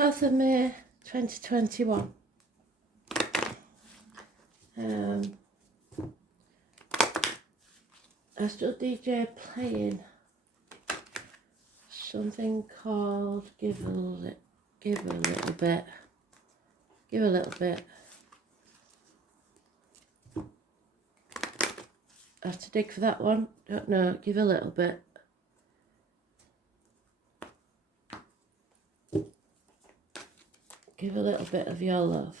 12th of May 2021. I still DJ playing something called Give a Little Bit. I have to dig for that one. Don't know. Give a little bit. Give a little bit of your love.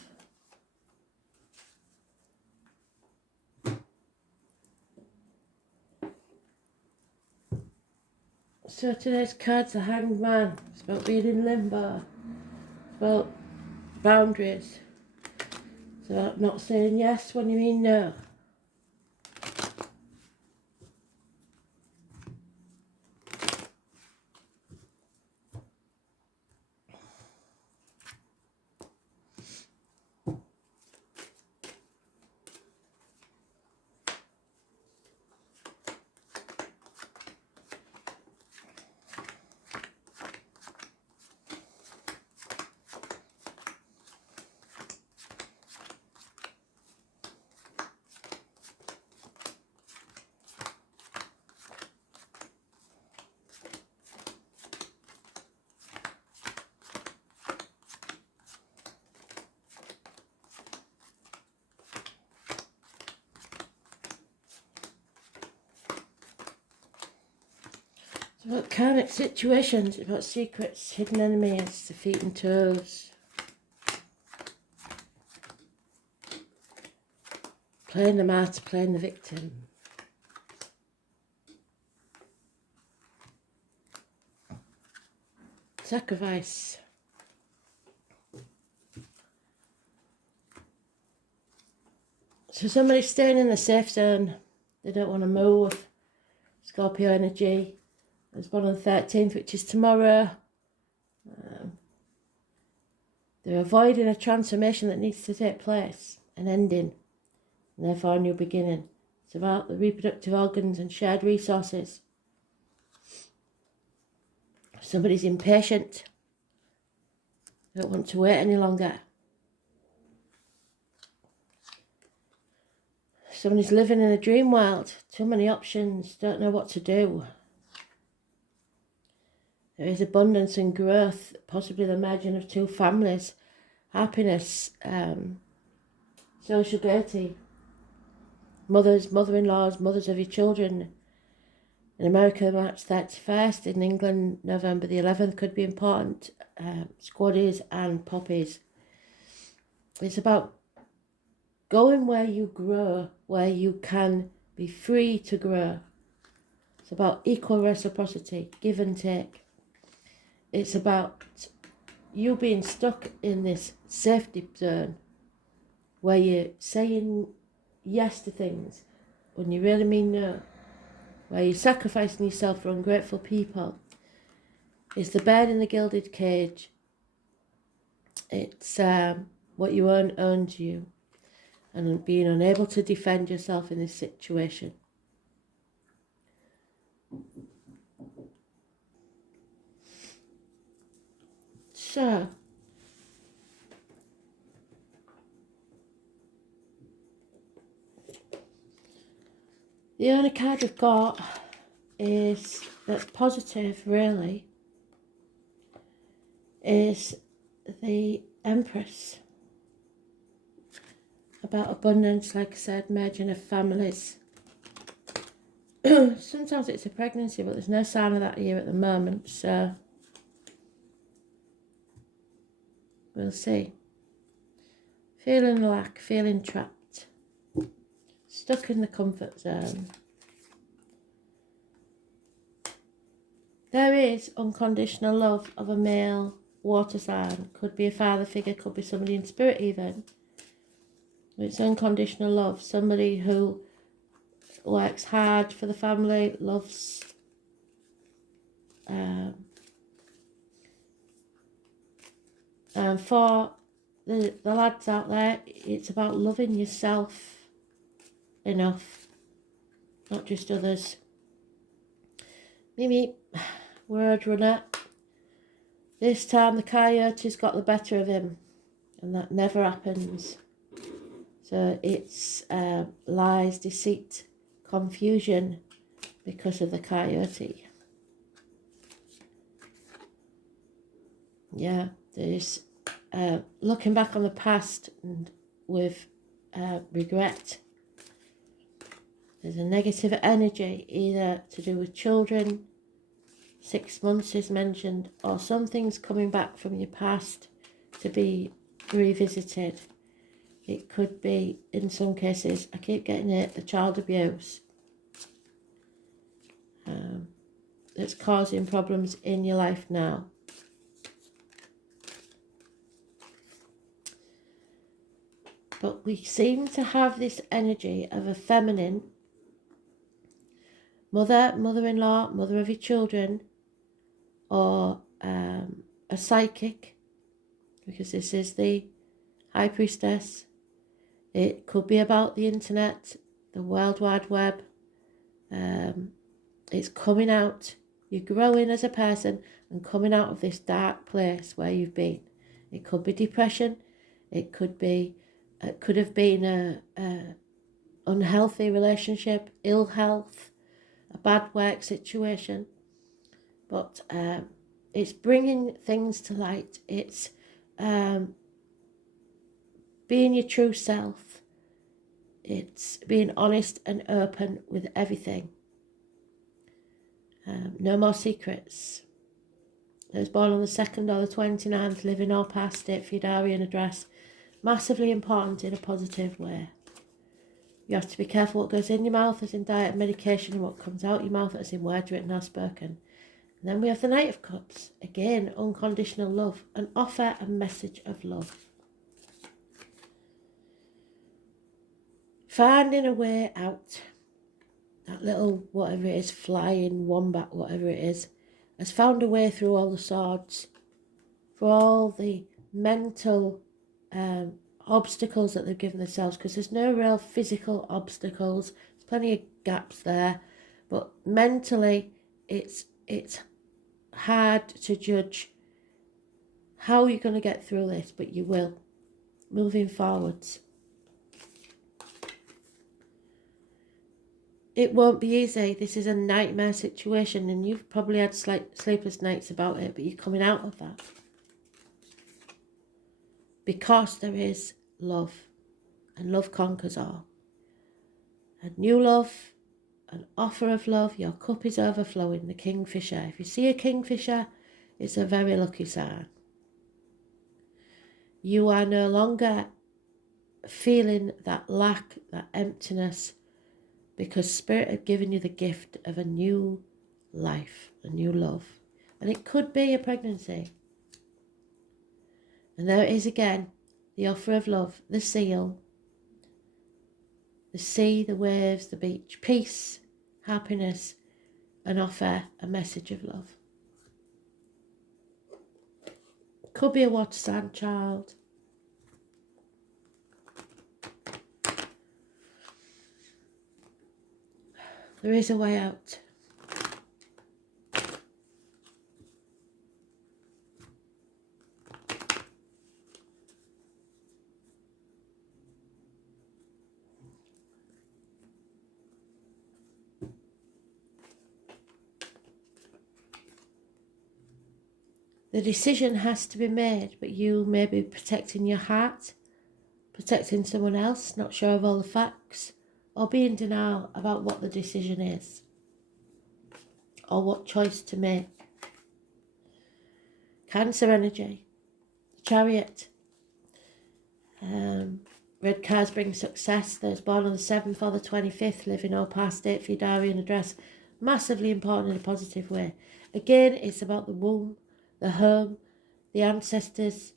So today's card's the Hanged Man. It's about being in limbo. It's about boundaries. It's about not saying yes when you mean no. It's about karmic situations, it's about secrets, hidden enemies, the feet and toes. Playing the martyr, playing the victim. Sacrifice. So somebody's staying in the safe zone. They don't want to move. Scorpio energy. There's one on the 13th, which is tomorrow. They're avoiding a transformation that needs to take place, an ending, and therefore a new beginning. It's about the reproductive organs and shared resources. Somebody's impatient. They don't want to wait any longer. Somebody's living in a dream world. Too many options, don't know what to do. There is abundance and growth, possibly the merging of two families, happiness, sociability, mothers, mother-in-laws, mothers of your children. In America, March 31st. In England, November the 11th could be important. Squaddies and poppies. It's about going where you grow, where you can be free to grow. It's about equal reciprocity, give and take. It's about you being stuck in this safety zone where you're saying yes to things when you really mean no, where you're sacrificing yourself for ungrateful people. It's the bird in the gilded cage. It's what you own owns you, and being unable to defend yourself in this situation. So, the only card we've got is that's positive, really, is the Empress. About abundance, like I said, merging of families. Sometimes it's a pregnancy, but there's no sign of that here at the moment, so we'll see. Feeling lack, feeling trapped, stuck in the comfort zone. There is unconditional love of a male water sign. Could be a father figure, could be somebody in spirit even. It's unconditional love. Somebody who works hard for the family, loves and for the lads out there, it's about loving yourself enough, not just others. Mimi, word runner. This time the coyote's got the better of him, and that never happens. So it's lies, deceit, confusion because of the coyote. Yeah, there's looking back on the past and with regret. There's a negative energy, either to do with children, 6 months is mentioned, or something's coming back from your past to be revisited. It could be, in some cases, I keep getting it, the child abuse that's causing problems in your life now. But we seem to have this energy of a feminine mother, mother-in-law, mother of your children, or a psychic, because this is the High Priestess. It could be about the internet, the World Wide Web. It's coming out. You're growing as a person and coming out of this dark place where you've been. It could be depression. It could have been a unhealthy relationship, ill health, a bad work situation. But it's bringing things to light. It's being your true self. It's being honest and open with everything. No more secrets. Those born on the 2nd or the 29th, living or past it for your diary and address. Massively important in a positive way. You have to be careful what goes in your mouth, as in diet and medication, and what comes out your mouth, as in words written or spoken. And then we have the Knight of Cups. Again, unconditional love. An offer, a message of love. Finding a way out. That little, whatever it is, flying wombat, whatever it is, has found a way through all the swords, for all the mental obstacles that they've given themselves, because there's no real physical obstacles. There's plenty of gaps there, but mentally it's hard to judge how you're going to get through this, but you will, moving forwards. It won't be easy. This is a nightmare situation, and you've probably had sleepless nights about it, but you're coming out of that. Because there is love, and love conquers all. A new love, an offer of love, your cup is overflowing, the kingfisher. If you see a kingfisher, it's a very lucky sign. You are no longer feeling that lack, that emptiness, because Spirit had given you the gift of a new life, a new love. And it could be a pregnancy. And there it is again, the offer of love, the seal, the sea, the waves, the beach, peace, happiness, an offer, a message of love. Could be a water sign child. There is a way out. The decision has to be made, but you may be protecting your heart, protecting someone else, not sure of all the facts, or be in denial about what the decision is, or what choice to make. Cancer energy, the Chariot. Red cards bring success. Those born on the 7th or the 25th, living or past it for your diary and address. Massively important in a positive way. Again, it's about the womb, the home, the ancestors.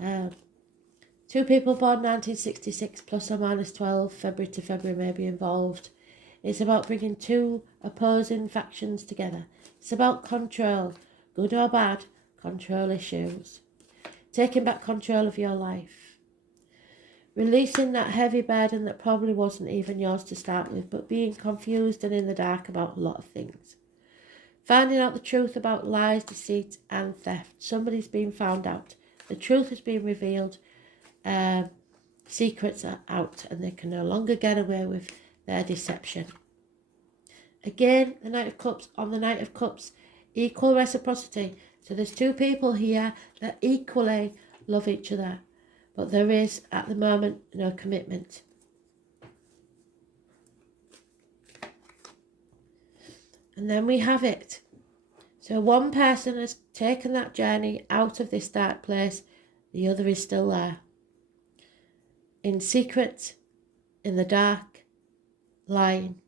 2 people born 1966 plus or minus 12, February to February may be involved. It's about bringing 2 opposing factions together. It's about control, good or bad, control issues. Taking back control of your life. Releasing that heavy burden that probably wasn't even yours to start with, but being confused and in the dark about a lot of things. Finding out the truth about lies, deceit and theft. Somebody's been found out. The truth has been revealed. Secrets are out and they can no longer get away with their deception. Again, the Knight of Cups. On the Knight of Cups, equal reciprocity. So there's two people here that equally love each other. But there is, at the moment, no commitment. And then we have it. So one person has taken that journey out of this dark place. The other is still there. In secret, in the dark, lying.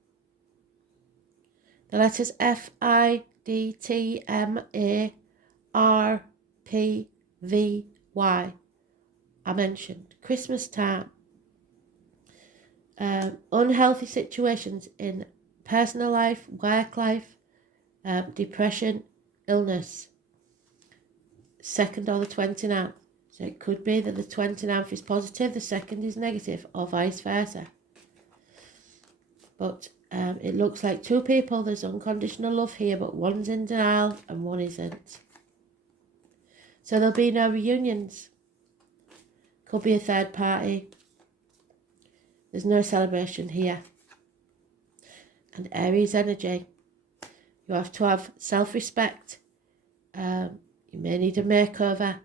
The letters FIDTMARPVY are mentioned. Christmas time. Unhealthy situations in personal life, work life, depression, illness. 2nd or the 29th. So it could be that the 29th is positive, the 2nd is negative, or vice versa. But it looks like two people, there's unconditional love here, but one's in denial and one isn't. So there'll be no reunions. Could be a third party. There's no celebration here. And Aries energy. You have to have self-respect. You may need a makeover.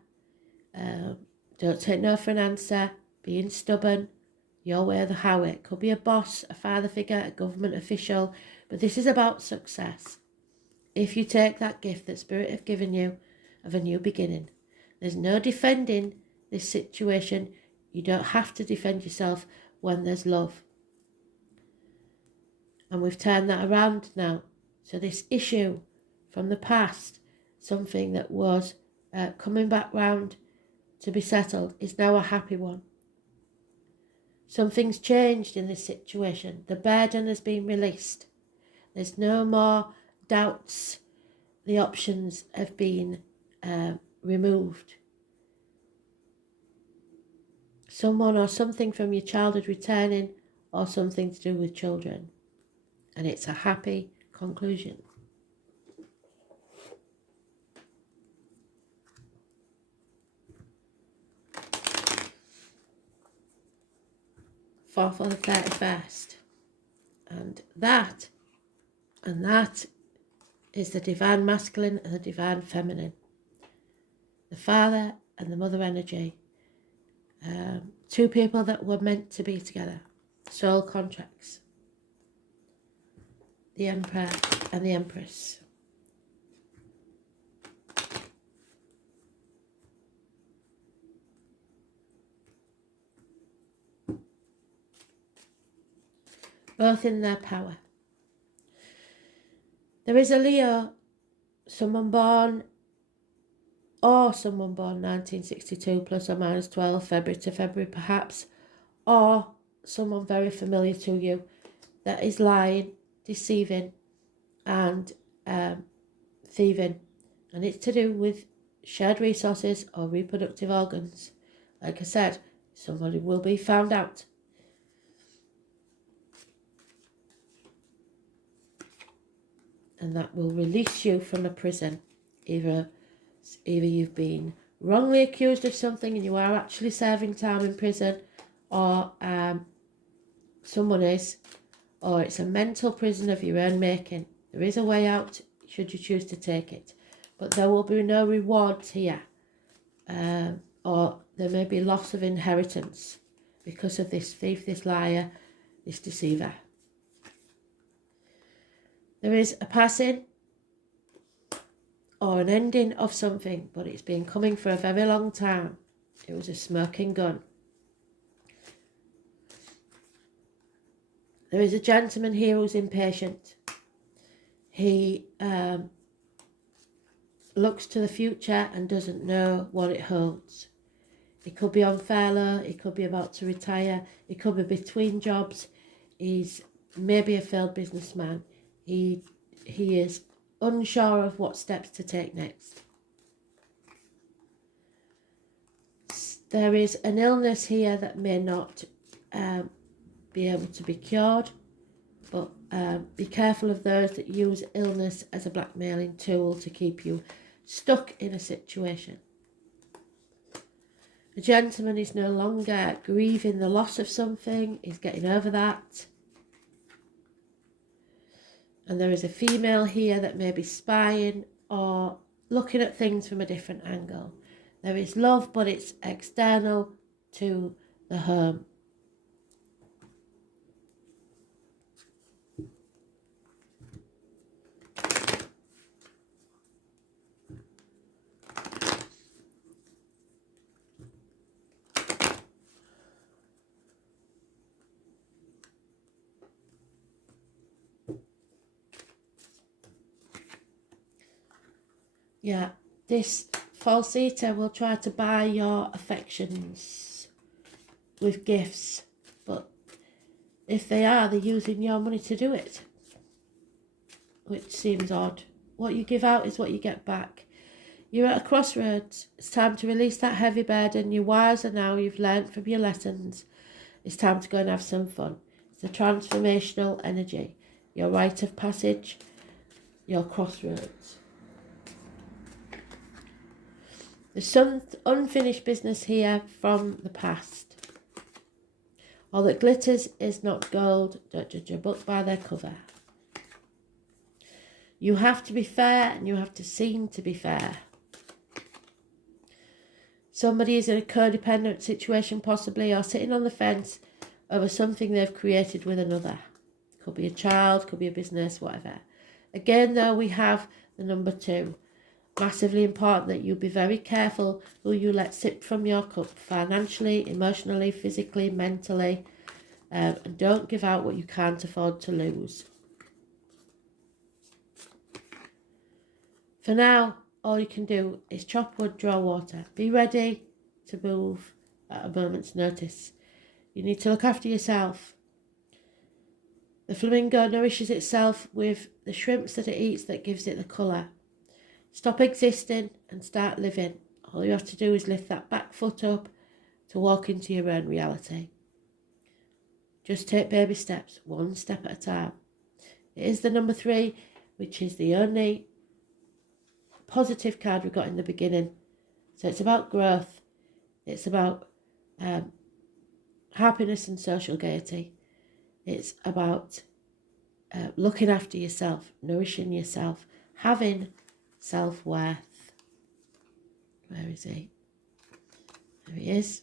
Don't take no for an answer. Being stubborn. Your way or the highway. It could be a boss, a father figure, a government official. But this is about success. If you take that gift that Spirit have given you of a new beginning. There's no defending this situation. You don't have to defend yourself when there's love. And we've turned that around now. So this issue from the past, something that was coming back round to be settled, is now a happy one. Something's changed in this situation. The burden has been released. There's no more doubts. The options have been removed. Someone or something from your childhood returning, or something to do with children. And it's a happy conclusion. For the 31st. And that is the divine masculine and the divine feminine. The father and the mother energy. Two people that were meant to be together. Soul contracts. The Emperor and the Empress. Both in their power. There is a Leo, someone born 1962 plus or minus 12, February to February perhaps, or someone very familiar to you that is lying, deceiving and thieving. And it's to do with shared resources or reproductive organs. Like I said, somebody will be found out. And that will release you from a prison. Either you've been wrongly accused of something and you are actually serving time in prison, or someone is, or it's a mental prison of your own making. There is a way out should you choose to take it. But there will be no rewards here. Or there may be loss of inheritance because of this thief, this liar, this deceiver. There is a passing or an ending of something, but it's been coming for a very long time. It was a smoking gun. There is a gentleman here who's impatient. He looks to the future and doesn't know what it holds. He could be on furlough, he could be about to retire, he could be between jobs, he's maybe a failed businessman. He is unsure of what steps to take next. There is an illness here that may not be able to be cured, but Be careful of those that use illness as a blackmailing tool to keep you stuck in a situation. The gentleman is no longer grieving the loss of something, he's getting over that. And there is a female here that may be spying or looking at things from a different angle. There is love, but it's external to the home. Yeah, this false eater will try to buy your affections with gifts, but if they are, they're using your money to do it, which seems odd. What you give out is what you get back. You're at a crossroads. It's time to release that heavy burden. You're wiser now. You've learned from your lessons. It's time to go and have some fun. It's a transformational energy. Your rite of passage, your crossroads. There's some unfinished business here from the past. All that glitters is not gold. Don't judge a book by their cover. You have to be fair and you have to seem to be fair. Somebody is in a codependent situation possibly, or sitting on the fence over something they've created with another. Could be a child, could be a business, whatever. Again though, we have the number 2. Massively important that you be very careful who you let sip from your cup, financially, emotionally, physically, mentally, and don't give out what you can't afford to lose. For now, all you can do is chop wood, draw water. Be ready to move at a moment's notice. You need to look after yourself. The flamingo nourishes itself with the shrimps that it eats that gives it the colour. Stop existing and start living. All you have to do is lift that back foot up to walk into your own reality. Just take baby steps, one step at a time. It is the number 3, which is the only positive card we got in the beginning. So it's about growth. It's about happiness and social gaiety. It's about looking after yourself, nourishing yourself, having self-worth. Where is he? There he is.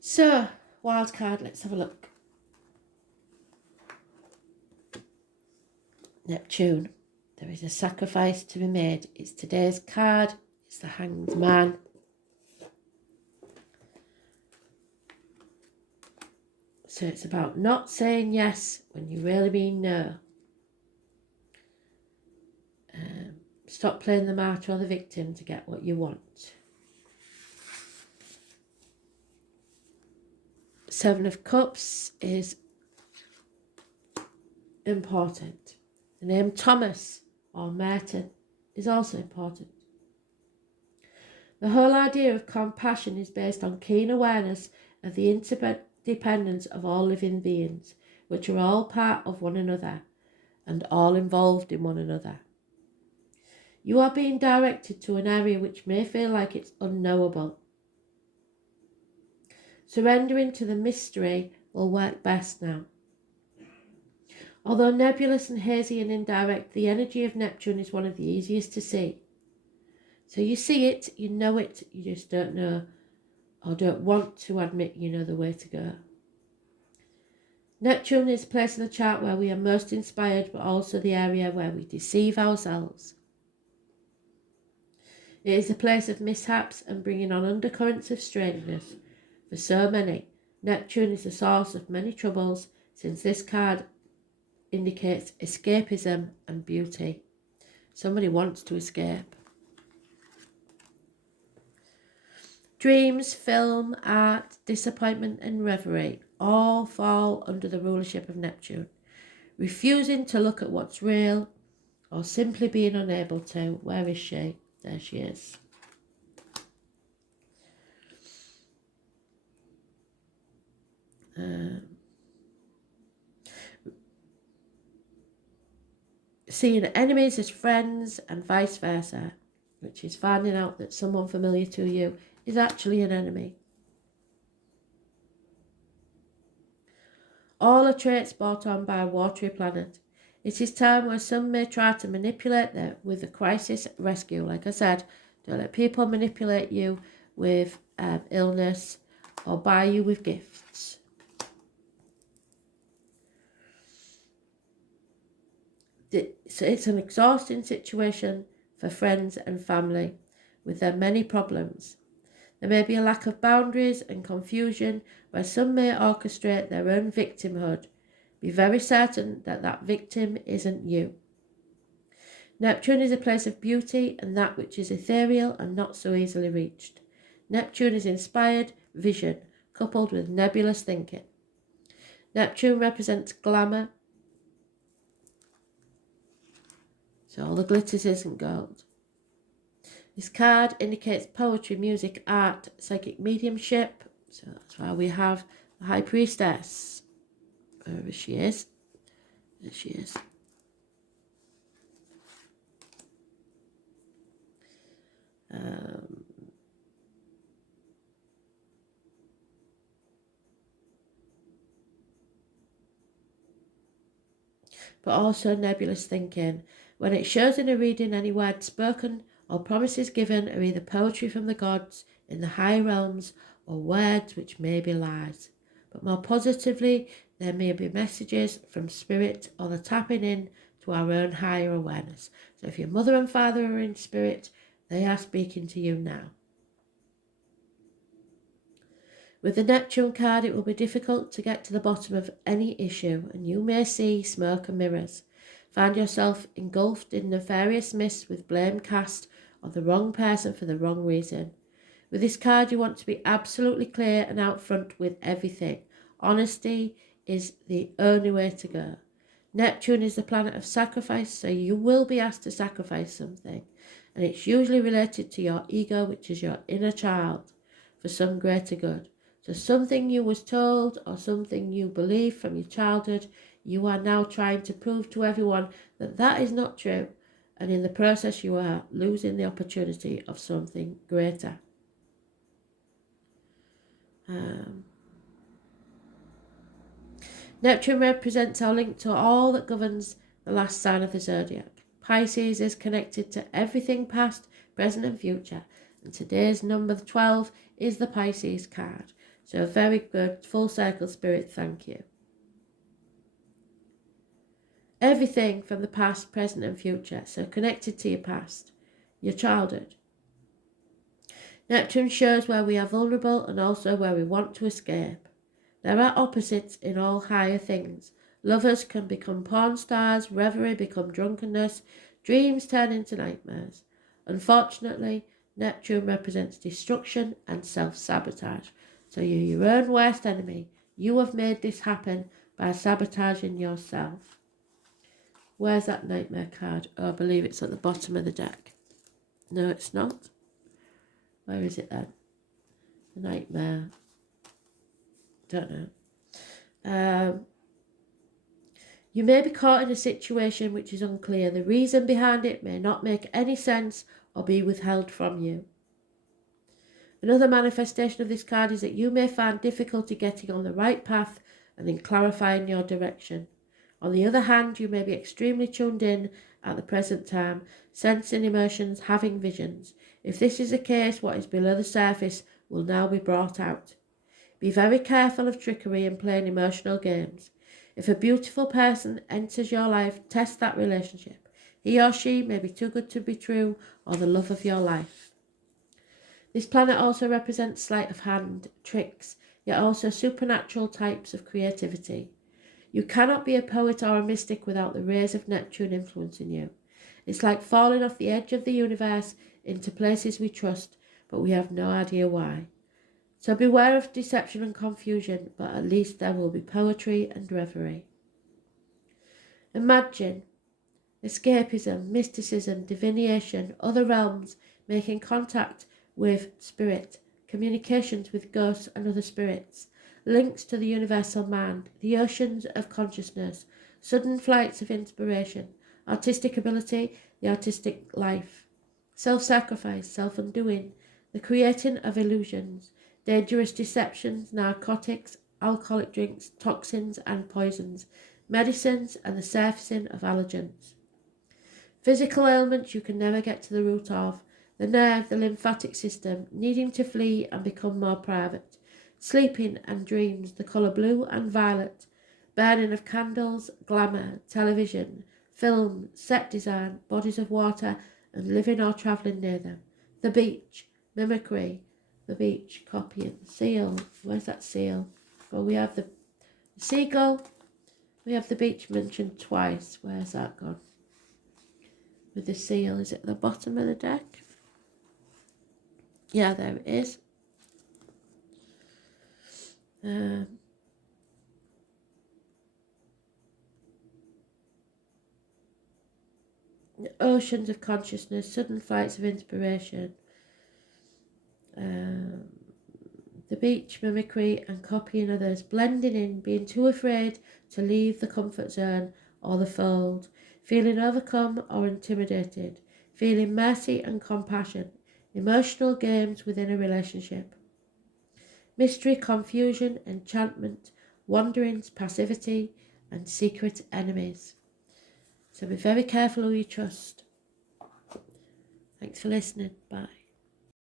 So, wild card, let's have a look. Neptune. There is a sacrifice to be made. It's today's card. It's the Hanged Man. So it's about not saying yes when you really mean no. Stop playing the martyr or the victim to get what you want. 7 of Cups is important. The name Thomas or Merton is also important. The whole idea of compassion is based on keen awareness of the interdependence of all living beings, which are all part of one another and all involved in one another. You are being directed to an area which may feel like it's unknowable. Surrendering to the mystery will work best now. Although nebulous and hazy and indirect, the energy of Neptune is one of the easiest to see. So you see it, you know it, you just don't know or don't want to admit you know the way to go. Neptune is a place in the chart where we are most inspired, but also the area where we deceive ourselves. It is a place of mishaps and bringing on undercurrents of strangeness. For so many, Neptune is the source of many troubles, since this card indicates escapism and beauty. Somebody wants to escape. Dreams, film, art, disappointment and reverie all fall under the rulership of Neptune. Refusing to look at what's real or simply being unable to. Where is she? There she is. seeing enemies as friends and vice versa, which is finding out that someone familiar to you is actually an enemy. All are traits brought on by a watery planet. It is time where some may try to manipulate them with a crisis rescue. Like I said, don't let people manipulate you with illness or buy you with gifts. So it's an exhausting situation for friends and family with their many problems. There may be a lack of boundaries and confusion where some may orchestrate their own victimhood. Be very certain that that victim isn't you. Neptune is a place of beauty and that which is ethereal and not so easily reached. Neptune is inspired vision coupled with nebulous thinking. Neptune represents glamour. So all the glitters isn't gold. This card indicates poetry, music, art, psychic mediumship. So that's why we have the High Priestess. Wherever she is. There she is. But also nebulous thinking. When it shows in a reading, any words spoken or promises given are either poetry from the gods in the higher realms or words which may be lies. But more positively, there may be messages from spirit or the tapping in to our own higher awareness. So if your mother and father are in spirit, they are speaking to you now. With the Neptune card, it will be difficult to get to the bottom of any issue, and you may see smoke and mirrors. Find yourself engulfed in nefarious mist with blame cast on the wrong person for the wrong reason. With this card, you want to be absolutely clear and out front with everything. Honesty is the only way to go. Neptune is the planet of sacrifice, so you will be asked to sacrifice something, and it's usually related to your ego, which is your inner child, for some greater good. So something you was told or something you believe from your childhood, you are now trying to prove to everyone that that is not true. And in the process, you are losing the opportunity of something greater. Neptune represents our link to all that governs the last sign of the zodiac. Pisces is connected to everything past, present and future. And today's number 12 is the Pisces card. So very good, full circle spirit, thank you. Everything from the past, present and future, so connected to your past, your childhood. Neptune shows where we are vulnerable and also where we want to escape. There are opposites in all higher things. Lovers can become porn stars, reverie become drunkenness, dreams turn into nightmares. Unfortunately, Neptune represents destruction and self-sabotage. So you're your own worst enemy. You have made this happen by sabotaging yourself. Where's that nightmare card? Oh, I believe it's at the bottom of the deck. No, it's not. Where is it then? The nightmare. Don't know. You may be caught in a situation which is unclear. The reason behind it may not make any sense or be withheld from you. Another manifestation of this card is that you may find difficulty getting on the right path and in clarifying your direction. On the other hand, you may be extremely tuned in at the present time, sensing emotions, having visions. If this is the case, what is below the surface will now be brought out. Be very careful of trickery and playing emotional games. If a beautiful person enters your life, test that relationship. He or she may be too good to be true or the love of your life. This planet also represents sleight of hand, tricks, yet also supernatural types of creativity. You cannot be a poet or a mystic without the rays of Neptune influencing you. It's like falling off the edge of the universe into places we trust, but we have no idea why. So beware of deception and confusion, but at least there will be poetry and reverie. Imagine escapism, mysticism, divination, other realms, making contact with spirit, communications with ghosts and other spirits, links to the universal mind, the oceans of consciousness, sudden flights of inspiration, artistic ability, the artistic life. Self-sacrifice, self-undoing, the creating of illusions, dangerous deceptions, narcotics, alcoholic drinks, toxins and poisons, medicines and the surfacing of allergens. Physical ailments you can never get to the root of, the nerve, the lymphatic system, needing to flee and become more private, sleeping and dreams, the colour blue and violet, burning of candles, glamour, television, film, set design, bodies of water, and living or travelling near them. The beach, mimicry, the beach, copying, seal, where's that seal? Well, we have the seagull, we have the beach mentioned twice, where's that gone? With the seal, is it at the bottom of the deck? Yeah, there it is. Oceans of consciousness, sudden flights of inspiration. The beach, mimicry and copying others, blending in, being too afraid to leave the comfort zone or the fold, feeling overcome or intimidated, feeling mercy and compassion, emotional games within a relationship. Mystery, confusion, enchantment, wanderings, passivity, and secret enemies. So be very careful who you trust. Thanks for listening. Bye.